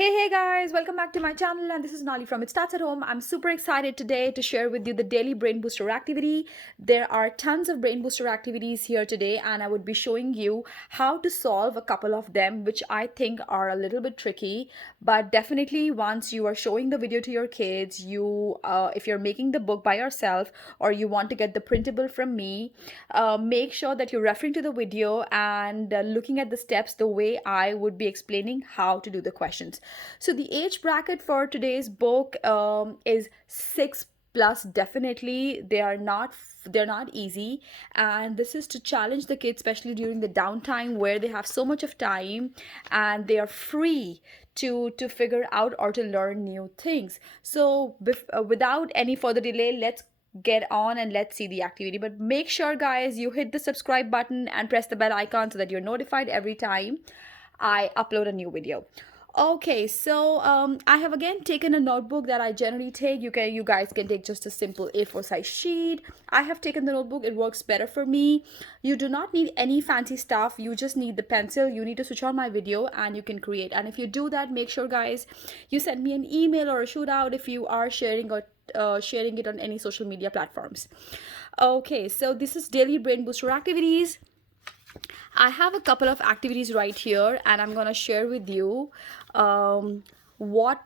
Hey guys, welcome back to my channel, and this is Nali from It Starts at Home. I'm super excited today to share with you the daily brain booster activity. There are tons of brain booster activities here today, and I would be showing you how to solve a couple of them, which I think are a little bit tricky. But definitely, once you are showing the video to your kids, if you're making the book by yourself or you want to get the printable from me, make sure that you're referring to the video and looking at the steps the way I would be explaining how to do the questions. So the age bracket for today's book is 6 plus. Definitely they're not easy, and this is to challenge the kids, especially during the downtime where they have so much of time and they are free to figure out or to learn new things. So without any further delay, let's get on and let's see the activity. But make sure guys you hit the subscribe button and press the bell icon so that you're notified every time I upload a new video. Okay, so I have again taken a notebook that I generally take. You guys can take just a simple A4 size sheet. I have taken the notebook. It works better for me. You do not need any fancy stuff. You just need the pencil. You need to switch on my video and you can create. And if you do that, make sure guys you send me an email or a shootout if you are sharing it on any social media platforms. Okay, so this is daily brain booster activities. I have a couple of activities right here, and I'm gonna share with you um, what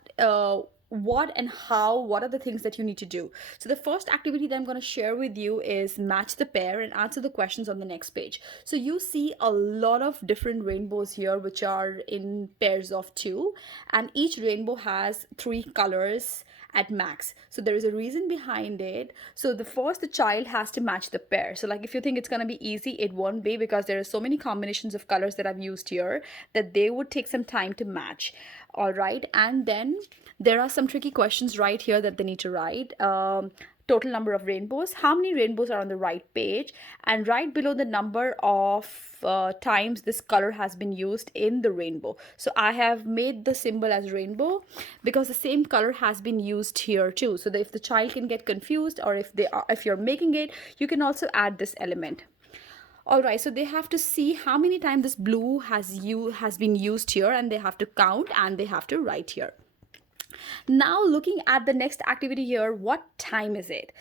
what and how, what are the things that you need to do. So the first activity that I'm going to share with you is match the pair and answer the questions on the next page. So you see a lot of different rainbows here which are in pairs of two, and each rainbow has three colors at max. So there is a reason behind it. So the child has to match the pair. So like if you think it's going to be easy, it won't be, because there are so many combinations of colors that I've used here that they would take some time to match. All right, and then there are some tricky questions right here that they need to write. Total number of rainbows, how many rainbows are on the right page, and right below the number of times this color has been used in the rainbow. So I have made the symbol as rainbow because the same color has been used here too, so that if the child can get confused, or if you're making it, you can also add this element. All right, so they have to see how many times this blue has been used here, and they have to count and they have to write here. Now looking at the next activity here, what time is it?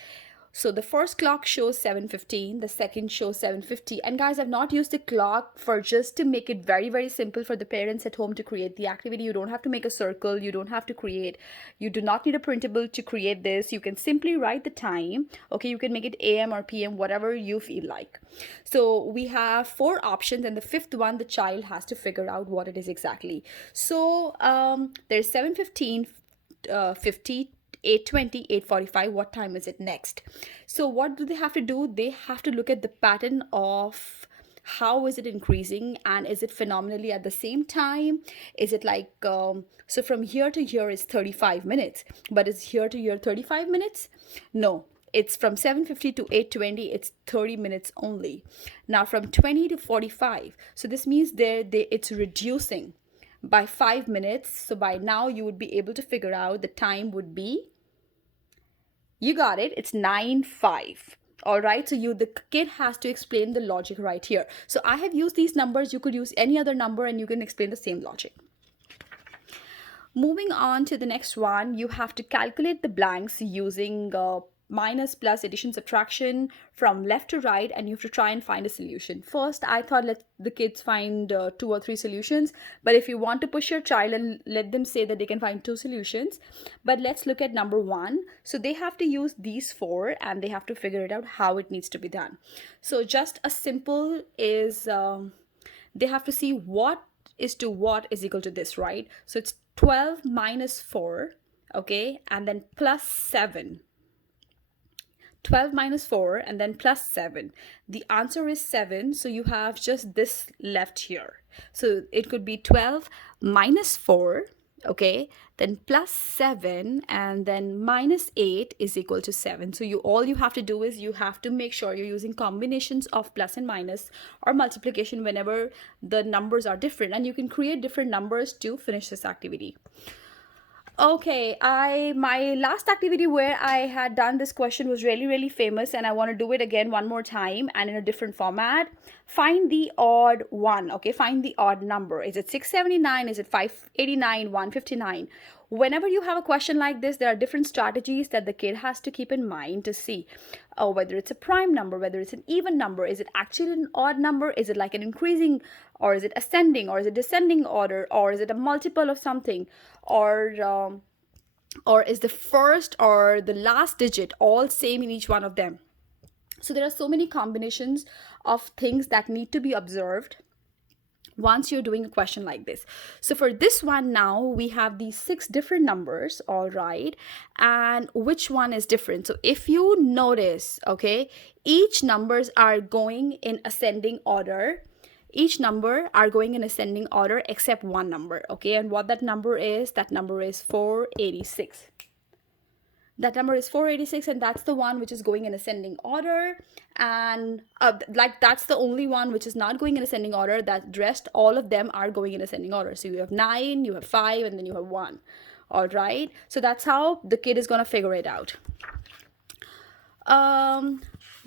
So the first clock shows 7:15, the second shows 7:50. And guys, I've not used the clock for just to make it very simple for the parents at home to create the activity. You don't have to make a circle, you don't have to create, you do not need a printable to create this. You can simply write the time. Okay, you can make it AM or PM, whatever you feel like. So we have four options, and the fifth one the child has to figure out what it is exactly. So there's 7:15, 50, 8:20, 8:45. What time is it next? So what do they have to do? They have to look at the pattern of how is it increasing, and is it phenomenally at the same time? Is it like so from here to here is 35 minutes, but is here to here 35 minutes? No, it's from 7:50 to 8:20, it's 30 minutes only. Now from 20 to 45, so this means it's reducing by 5 minutes. So by now you would be able to figure out the time would be, you got it, it's 9:05. All right, so the kid has to explain the logic right here. So I have used these numbers. You could use any other number and you can explain the same logic. Moving on to the next one, you have to calculate the blanks using minus, plus, addition, subtraction from left to right, and you have to try and find a solution. First, I thought let the kids find 2 or 3 solutions, but if you want to push your child and let them say that they can find 2 solutions, but let's look at number 1. So they have to use these 4 and they have to figure it out how it needs to be done. So just a simple is they have to see what is to what is equal to this, right? So it's 12 minus 4, okay, and then plus 7. 12 minus 4 and then plus 7. The answer is 7, so you have just this left here. So it could be 12 minus 4, okay, then plus 7, and then minus 8 is equal to 7. So all you have to do is you have to make sure you're using combinations of plus and minus or multiplication whenever the numbers are different, and you can create different numbers to finish this activity. Okay, my last activity where I had done this question was really famous, and I want to do it again one more time and in a different format. Find the odd one. Okay, find the odd number. Is it 679? Is it 589? 159? Whenever you have a question like this, there are different strategies that the kid has to keep in mind to see whether it's a prime number, whether it's an even number, is it actually an odd number, is it like an increasing, or is it ascending, or is it descending order, or is it a multiple of something, or is the first or the last digit all same in each one of them. So there are so many combinations of things that need to be observed once you're doing a question like this. So for this one, now we have these 6 different numbers, all right, and which one is different. So if you notice, okay, each numbers are going in ascending order. Each number are going in ascending order except one number, okay, and what that number is, that number is 486. That number is 486, and that's the one which is going in ascending order. And like that's the only one which is not going in ascending order. That rest, all of them are going in ascending order. So you have 9, you have 5, and then you have 1. All right, so that's how the kid is going to figure it out.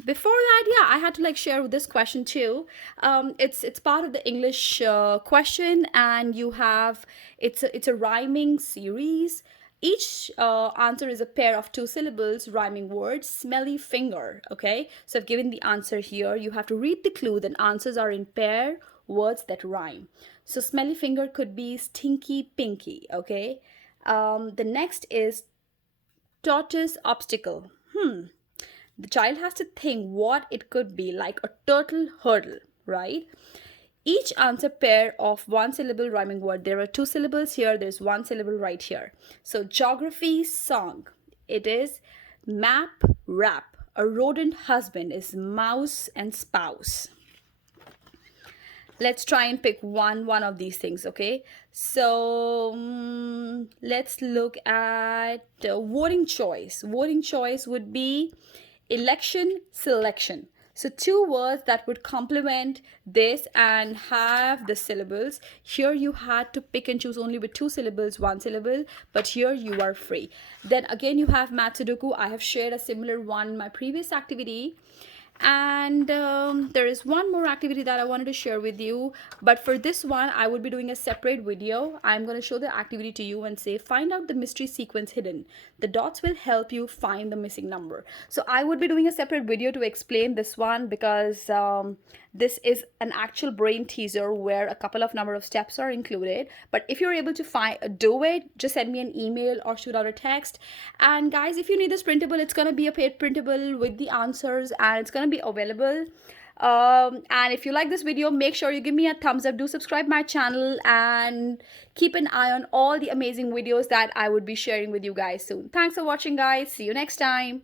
Before that, yeah, I had to like share this question too. It's part of the English question, and you have, it's a rhyming series. Each answer is a pair of 2 syllables rhyming words. Smelly finger. Okay, so I've given the answer here. You have to read the clue. Then answers are in pair words that rhyme. So smelly finger could be stinky pinky. Okay, the next is tortoise obstacle. The child has to think what it could be, like a turtle hurdle, right? Each answer pair of 1 syllable rhyming word. There are 2 syllables here, there's 1 syllable right here. So geography song, it is map rap. A rodent husband is mouse and spouse. Let's try and pick one of these things, okay? So let's look at voting choice. Voting choice would be election selection. So 2 words that would complement this and have the syllables. Here you had to pick and choose only with 2 syllables, 1 syllable, but here you are free. Then again you have math Sudoku. I have shared a similar one in my previous activity. And there is one more activity that I wanted to share with you, but for this one I would be doing a separate video. I'm going to show the activity to you and say find out the mystery sequence hidden. The dots will help you find the missing number. So I would be doing a separate video to explain this one, because this is an actual brain teaser where a couple of number of steps are included. But if you're able to do it, just send me an email or shoot out a text. And guys, if you need this printable, it's going to be a paid printable with the answers, and it's going to be available. And if you like this video, make sure you give me a thumbs up. Do subscribe my channel and keep an eye on all the amazing videos that I would be sharing with you guys soon. Thanks for watching, guys. See you next time.